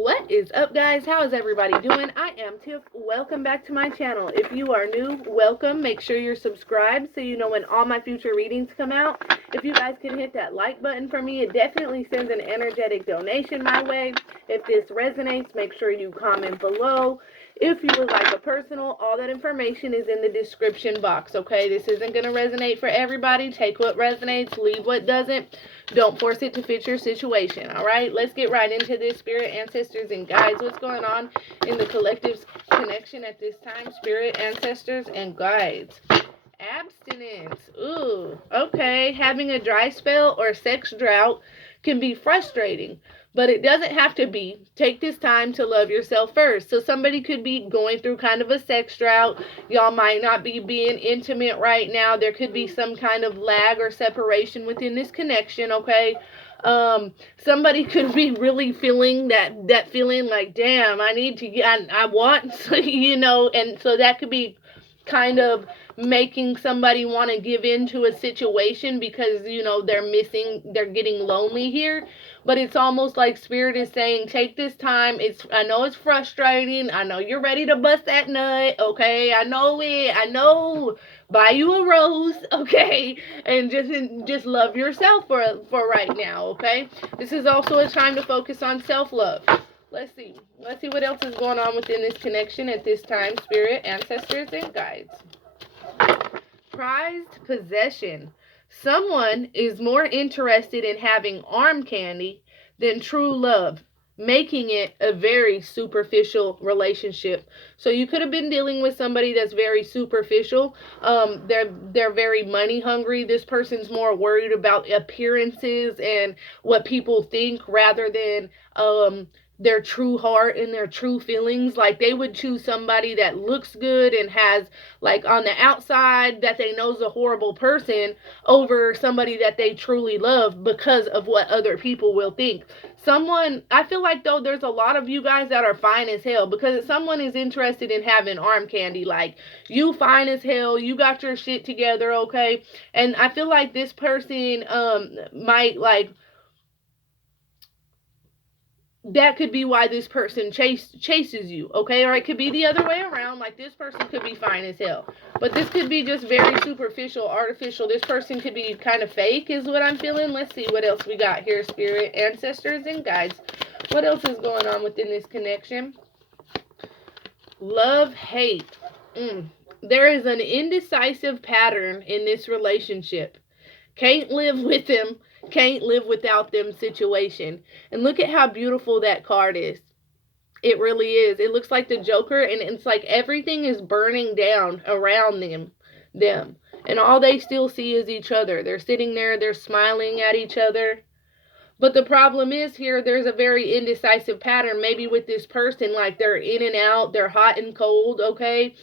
What is up, guys? How is everybody doing? I am Tiff. Welcome back to my channel. If you are new, welcome. Make sure you're subscribed so you know when all my future readings come out. If you guys can hit that like button for me, it definitely sends an energetic donation my way. If this resonates, make sure you comment below. If you would like a personal, all that information is in the description box, okay? This isn't going to resonate for everybody. Take what resonates, leave what doesn't. Don't force it to fit your situation, all right? Let's get right into this, spirit, ancestors, and guides. What's going on in the collective's connection at this time, spirit, ancestors, and guides? Abstinence. Ooh, okay. Having a dry spell or sex drought can be frustrating, but it doesn't have to be. Take this time to love yourself first. So somebody could be going through kind of a sex drought. Y'all might not be being intimate right now. There could be some kind of lag or separation within this connection, okay? Somebody could be really feeling that feeling like, damn, I need to get, I want, and so that could be kind of making somebody want to give in to a situation because, they're getting lonely here. But it's almost like spirit is saying, take this time. I know it's frustrating. I know you're ready to bust that nut. Okay. I know. Buy you a rose. Okay. And just love yourself for right now. Okay. This is also a time to focus on self-love. Let's see what else is going on within this connection at this time, spirit, ancestors, and guides. Prized possession. Someone is more interested in having arm candy than true love, making it a very superficial relationship. So you could have been dealing with somebody that's very superficial. They're very money hungry. This person's more worried about appearances and what people think rather than their true heart and their true feelings. Like, they would choose somebody that looks good and has, like, on the outside that they know is a horrible person over somebody that they truly love because of what other people will think. I feel like, though, there's a lot of you guys that are fine as hell, because if someone is interested in having arm candy, like, you fine as hell, you got your shit together, okay? And I feel like this person might, like, that could be why this person chases you, okay? Or it could be the other way around, like this person could be fine as hell. But this could be just very superficial, artificial. This person could be kind of fake is what I'm feeling. Let's see what else we got here, spirit, ancestors, and guides. What else is going on within this connection? Love, hate. There is an indecisive pattern in this relationship. Can't live with them, can't live without them situation. And look at how beautiful that card is. It really is. It looks like the Joker, and it's like everything is burning down around them. And all they still see is each other. They're sitting there, they're smiling at each other. But the problem is here, there's a very indecisive pattern, maybe with this person, like they're in and out, they're hot and cold, okay?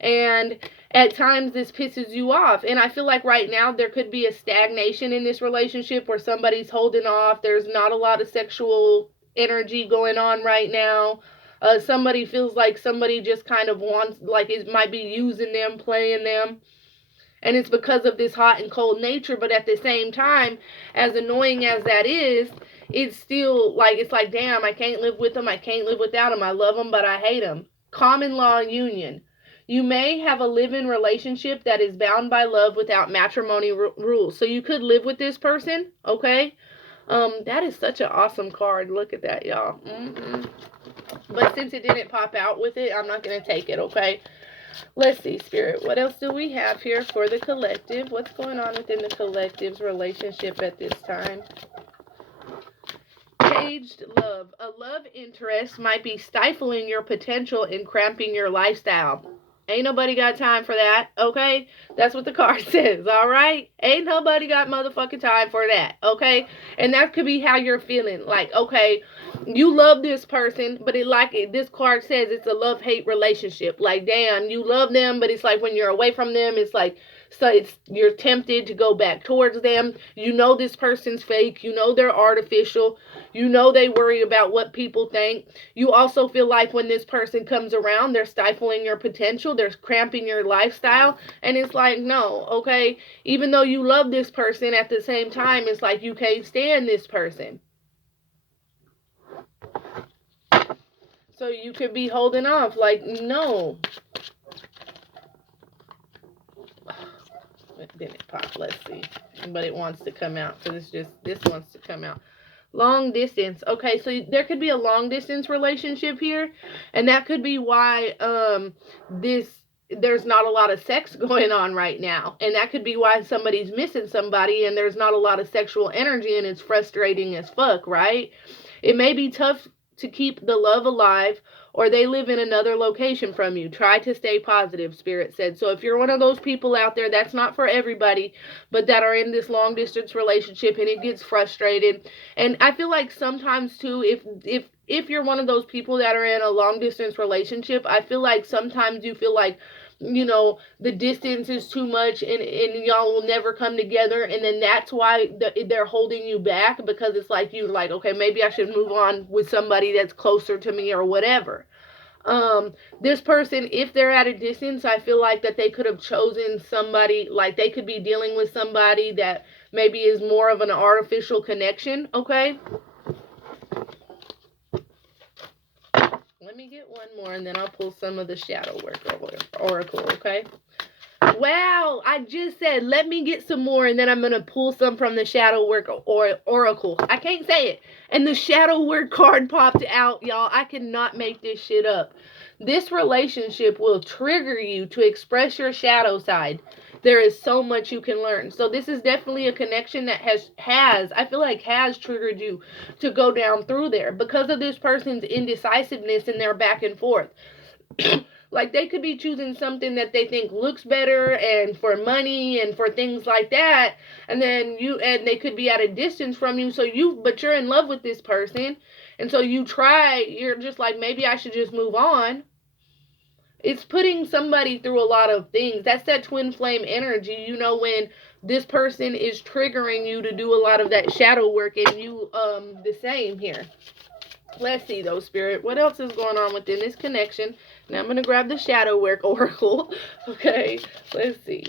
And at times this pisses you off. And I feel like right now there could be a stagnation in this relationship where somebody's holding off. There's not a lot of sexual energy going on right now. Somebody feels like somebody just kind of wants, like it might be using them, playing them. And it's because of this hot and cold nature. But at the same time, as annoying as that is, it's still like, it's like, damn, I can't live with them. I can't live without them. I love them, but I hate them. Common law union. You may have a live-in relationship that is bound by love without matrimony rules. So you could live with this person, okay? That is such an awesome card. Look at that, y'all. But since it didn't pop out with it, I'm not going to take it, okay? Let's see, spirit. What else do we have here for the collective? What's going on within the collective's relationship at this time? Caged love. A love interest might be stifling your potential and cramping your lifestyle. Ain't nobody got time for that, okay? That's what the card says, all right? Ain't nobody got motherfucking time for that, okay? And that could be how you're feeling. Like, okay, you love this person, but this card says it's a love-hate relationship. Like, damn, you love them, but it's like when you're away from them, it's like, so you're tempted to go back towards them. You know this person's fake. You know they're artificial. You know they worry about what people think. You also feel like when this person comes around, they're stifling your potential. They're cramping your lifestyle. And it's like, no, okay? Even though you love this person, at the same time, it's like you can't stand this person. So you could be holding off, like, no. It didn't pop. Let's see. But it wants to come out. So this wants to come out. Long distance. Okay, so there could be a long distance relationship here, and that could be why there's not a lot of sex going on right now, and that could be why somebody's missing somebody and there's not a lot of sexual energy, and it's frustrating as fuck, right? It may be tough to keep the love alive, or they live in another location from you. Try to stay positive, Spirit said. So if you're one of those people out there, that's not for everybody, but that are in this long distance relationship and it gets frustrated. And I feel like sometimes too, if you're one of those people that are in a long distance relationship, I feel like sometimes you feel like, you know, the distance is too much, and y'all will never come together, and then that's why they're holding you back, because it's like you're like, okay, maybe I should move on with somebody that's closer to me or whatever. This person, if they're at a distance, I feel like that they could have chosen somebody, like they could be dealing with somebody that maybe is more of an artificial connection, okay? Let me get one more, and then I'll pull some of the shadow work oracle, okay? Wow, I just said, let me get some more, and then I'm going to pull some from the shadow work oracle. I can't say it. And the shadow work card popped out, y'all. I cannot make this shit up. This relationship will trigger you to express your shadow side. There is so much you can learn. So this is definitely a connection that I feel like has triggered you to go down through there because of this person's indecisiveness and their back and forth. Like they could be choosing something that they think looks better and for money and for things like that, and then they could be at a distance from you, but you're in love with this person, and so you're just like, maybe I should just move on. It's putting somebody through a lot of things. That's that twin flame energy, you know, when this person is triggering you to do a lot of that shadow work, and you the same here. Let's see though, Spirit, what else is going on within this connection? Now I'm going to grab the shadow work oracle. Okay, let's see.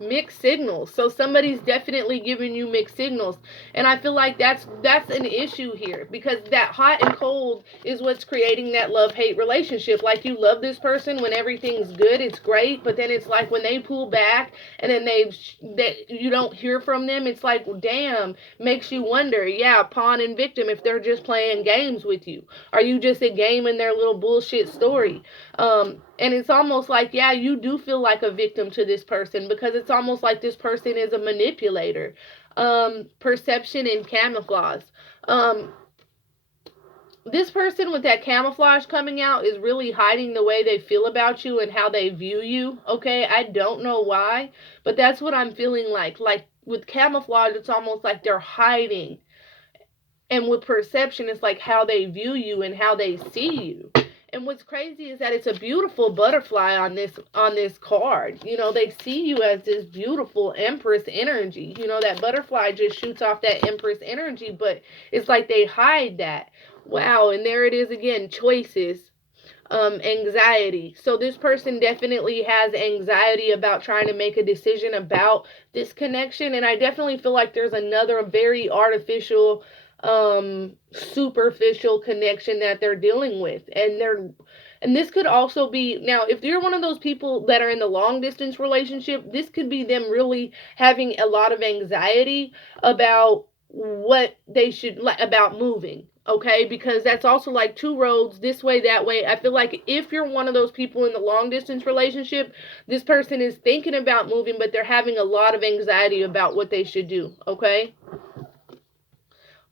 Mixed signals. So somebody's definitely giving you mixed signals, and I feel like that's an issue here, because that hot and cold is what's creating that love-hate relationship. Like, you love this person when everything's good, it's great, but then it's like when they pull back and then you don't hear from them, it's like, damn, makes you wonder, yeah, pawn and victim, if they're just playing games with you. Are you just a game in their little bullshit story? And it's almost like, yeah, you do feel like a victim to this person, because it's almost like this person is a manipulator. Perception and camouflage. This person with that camouflage coming out is really hiding the way they feel about you and how they view you, okay? I don't know why, but that's what I'm feeling like. Like, with camouflage, it's almost like they're hiding. And with perception, it's like how they view you and how they see you. And what's crazy is that it's a beautiful butterfly on this card. You know, they see you as this beautiful Empress energy. You know, that butterfly just shoots off that Empress energy, but it's like they hide that. Wow, and there it is again, choices, anxiety. So this person definitely has anxiety about trying to make a decision about this connection, and I definitely feel like there's another very artificial, superficial connection that they're dealing with, and this could also be, now if you're one of those people that are in the long distance relationship, this could be them really having a lot of anxiety about what they should, like, about moving, okay? Because that's also like two roads, this way, that way. I feel like if you're one of those people in the long distance relationship, this person is thinking about moving, but they're having a lot of anxiety about what they should do, okay?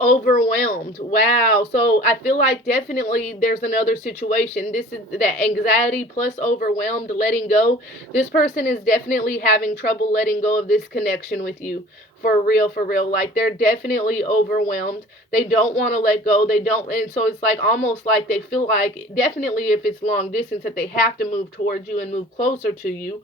Overwhelmed. Wow. So I feel like definitely there's another situation. This is that anxiety plus overwhelmed, letting go. This person is definitely having trouble letting go of this connection with you. For real, for real. Like, they're definitely overwhelmed. They don't want to let go. And so it's like almost like they feel like, definitely if it's long distance, that they have to move towards you and move closer to you.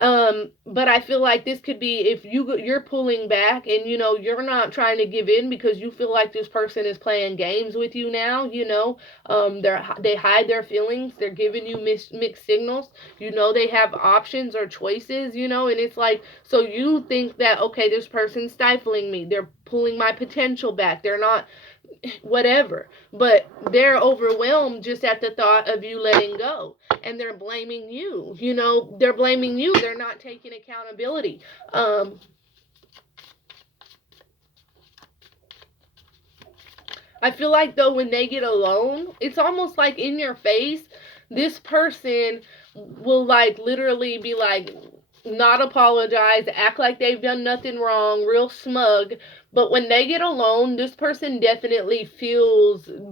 But I feel like this could be if you're pulling back and you're not trying to give in because you feel like this person is playing games with you now. They hide their feelings. They're giving you mixed signals. They have options or choices. And it's like, so you think that, okay, this person's stifling me. They're pulling my potential back. They're not whatever, but they're overwhelmed just at the thought of you letting go, and they're blaming you. They're blaming you. They're not taking accountability. I feel like, though, when they get alone, it's almost like in your face, this person will like literally be like, not apologize, act like they've done nothing wrong, real smug. But when they get alone, this person definitely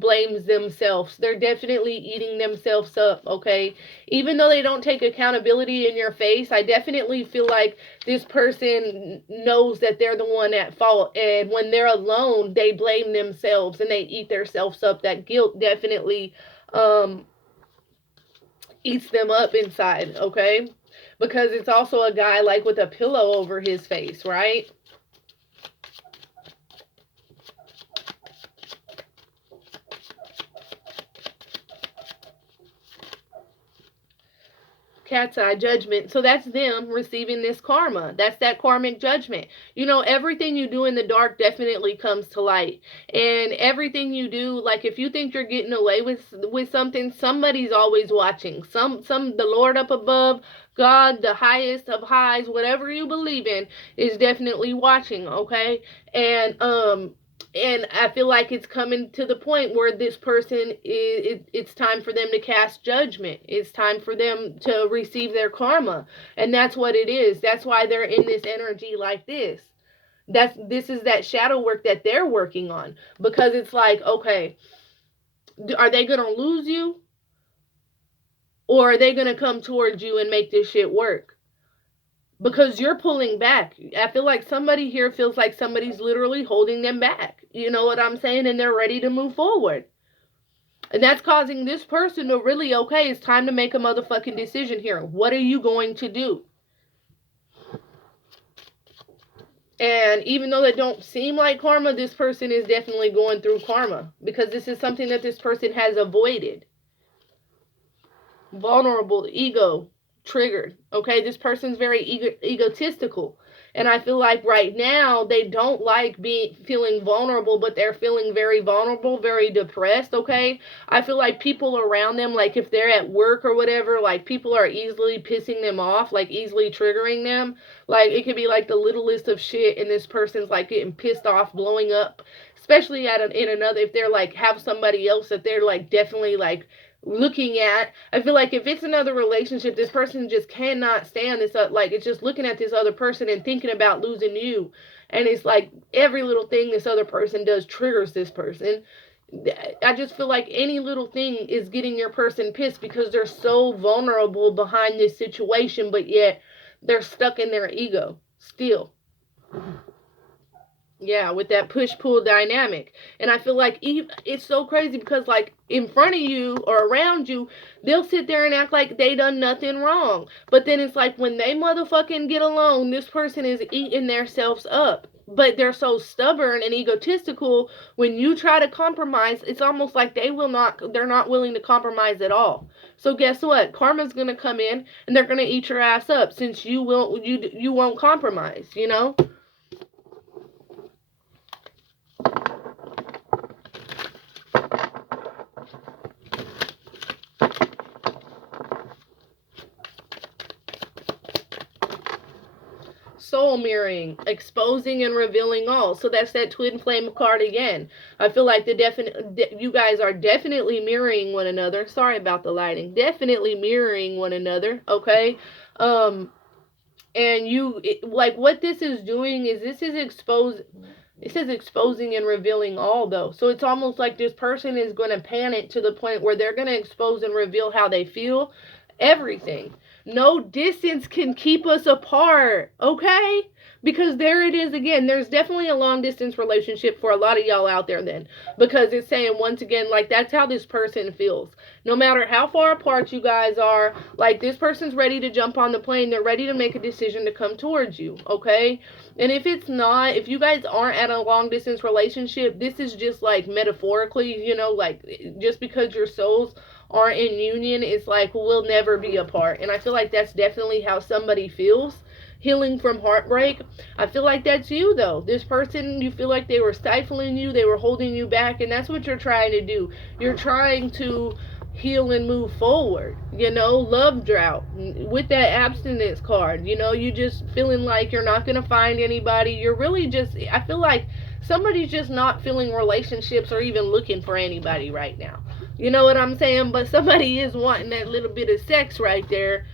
blames themselves. They're definitely eating themselves up, okay? Even though they don't take accountability in your face, I definitely feel like this person knows that they're the one at fault. And when they're alone, they blame themselves and they eat themselves up. That guilt definitely eats them up inside, okay? Because it's also a guy like with a pillow over his face, right? Cat's eye judgment. So that's them receiving this karma. That's that karmic judgment. Everything you do in the dark definitely comes to light. And everything you do, like if you think you're getting away with something, somebody's always watching. The Lord up above, God, the highest of highs, whatever you believe in, is definitely watching, okay? And I feel like it's coming to the point where this person it's time for them to cast judgment. It's time for them to receive their karma. And that's what it is. That's why they're in this energy like this. This is that shadow work that they're working on. Because it's like, okay, are they going to lose you? Or are they going to come towards you and make this shit work? Because you're pulling back. I feel like somebody here feels like somebody's literally holding them back. You know what I'm saying? And they're ready to move forward. And that's causing this person to really, okay, it's time to make a motherfucking decision here. What are you going to do? And even though they don't seem like karma, this person is definitely going through karma. Because this is something that this person has avoided. Vulnerable, ego, triggered. Okay, this person's very egotistical. And I feel like right now they don't like feeling vulnerable, but they're feeling very vulnerable, very depressed, okay? I feel like people around them, like if they're at work or whatever, like people are easily pissing them off, like easily triggering them. Like it could be like the littlest of shit and this person's like getting pissed off, blowing up. Especially in another, if they're like have somebody else that they're like definitely like looking at. I feel like if it's another relationship, this person just cannot stand this, like it's just looking at this other person and thinking about losing you. And it's like every little thing this other person does triggers this person. I just feel like any little thing is getting your person pissed because they're so vulnerable behind this situation, but yet they're stuck in their ego still. Yeah, with that push-pull dynamic. And I feel like it's so crazy because, like, in front of you or around you, they'll sit there and act like they done nothing wrong. But then it's like when they motherfucking get alone, this person is eating themselves up. But they're so stubborn and egotistical, when you try to compromise, it's almost like they're not willing to compromise at all. So guess what? Karma's going to come in and they're going to eat your ass up since you won't compromise, you know? Soul mirroring, exposing and revealing all. So that's that twin flame card again. I feel like you guys are definitely mirroring one another. Sorry about the lighting. Definitely mirroring one another, okay? And like what this is doing is it says exposing and revealing all, though. So it's almost like this person is going to panic to the point where they're going to expose and reveal how they feel. Everything. No distance can keep us apart, okay? Because there it is again. There's definitely a long distance relationship for a lot of y'all out there then. Because it's saying once again, like, that's how this person feels. No matter how far apart you guys are, like, this person's ready to jump on the plane. They're ready to make a decision to come towards you, okay? And if it's not, if you guys aren't at a long distance relationship, this is just like metaphorically, you know, like, just because your souls aren't in union, it's like we'll never be apart. And I feel like that's definitely how somebody feels healing from heartbreak. I feel like that's you though. This person, you feel like they were stifling you, they were holding you back, and that's what you're trying to do. You're trying to heal and move forward. You know, love drought with that abstinence card. You know, you just feeling like you're not going to find anybody. You're really just, I feel like somebody's just not feeling relationships or even looking for anybody right now. You know what I'm saying? But somebody is wanting that little bit of sex right there,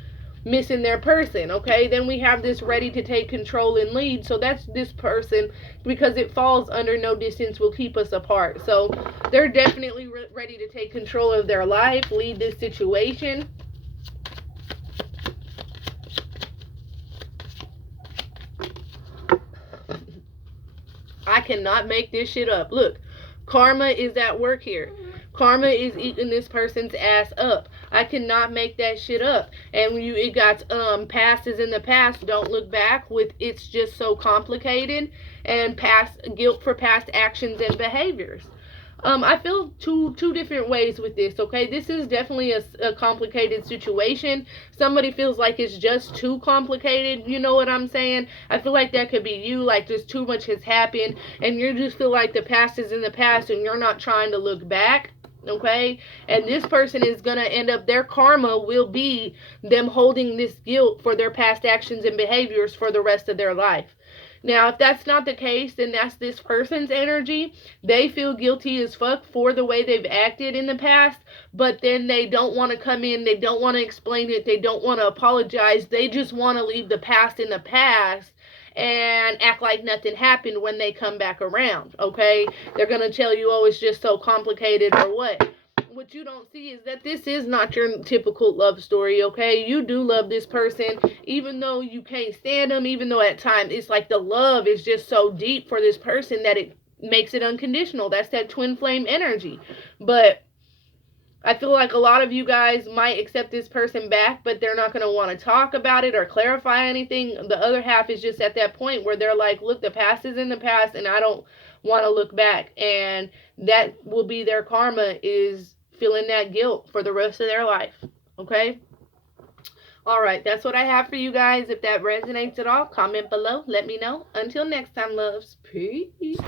missing their person, okay? Then we have this ready to take control and lead. So that's this person, because it falls under no distance will keep us apart. So they're definitely ready to take control of their life, lead this situation. I cannot make this shit up. Look, karma is at work here. Karma is eating this person's ass up. I cannot make that shit up. And it got past is in the past. Don't look back with it's just so complicated, and past guilt for past actions and behaviors. I feel two different ways with this, okay? This is definitely a complicated situation. Somebody feels like it's just too complicated, you know what I'm saying? I feel like that could be you, like just too much has happened, and you just feel like the past is in the past, and you're not trying to look back. Okay, and this person is going to end up, their karma will be them holding this guilt for their past actions and behaviors for the rest of their life. Now, if that's not the case, then that's this person's energy. They feel guilty as fuck for the way they've acted in the past, but then they don't want to come in, they don't want to explain it, they don't want to apologize, they just want to leave the past in the past and act like nothing happened when they come back around, okay? They're going to tell you, oh, it's just so complicated or what. What you don't see is that this is not your typical love story, okay? You do love this person, even though you can't stand them, even though at times it's like the love is just so deep for this person that it makes it unconditional. That's that twin flame energy. But I feel like a lot of you guys might accept this person back, but they're not going to want to talk about it or clarify anything. The other half is just at that point where they're like, look, the past is in the past, and I don't want to look back. And that will be their karma, is feeling that guilt for the rest of their life. Okay? All right, that's what I have for you guys. If that resonates at all, comment below. Let me know. Until next time, loves. Peace.